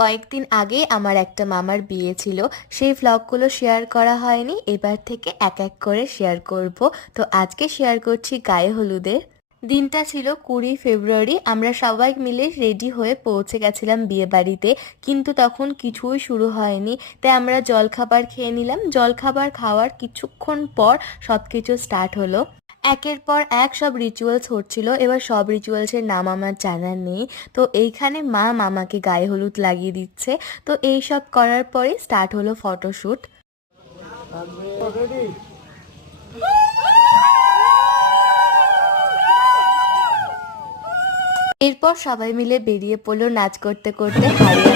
কয়েকদিন আগে আমার একটা মামার বিয়ে ছিল, সেই ভ্লগগুলো শেয়ার করা হয়নি। এবার থেকে এক এক করে শেয়ার করব। তো আজকে শেয়ার করছি গায়ে হলুদের দিনটা। ছিল 20 ফেব্রুয়ারি। আমরা সবাই মিলে রেডি হয়ে পৌঁছে গেছিলাম বিয়ে বাড়িতে, কিন্তু তখন কিছুই শুরু হয়নি। তাই আমরা জলখাবার খেয়ে নিলাম। জলখাবার খাওয়ার কিছুক্ষণ পর সব কিছু স্টার্ট হলো। একের পর এক সব রিচুয়ালস হচ্ছিল। এবার সব রিচুয়ালসের নাম আমার জানা নেই। তো এইখানে মা মামাকে গায়ে হলুদ লাগিয়ে দিচ্ছে। তো এই সব করার পরে স্টার্ট হলো ফটোশ্যুট। এরপর সবাই মিলে বেরিয়ে পড়লো নাচ করতে করতে হারিয়ে।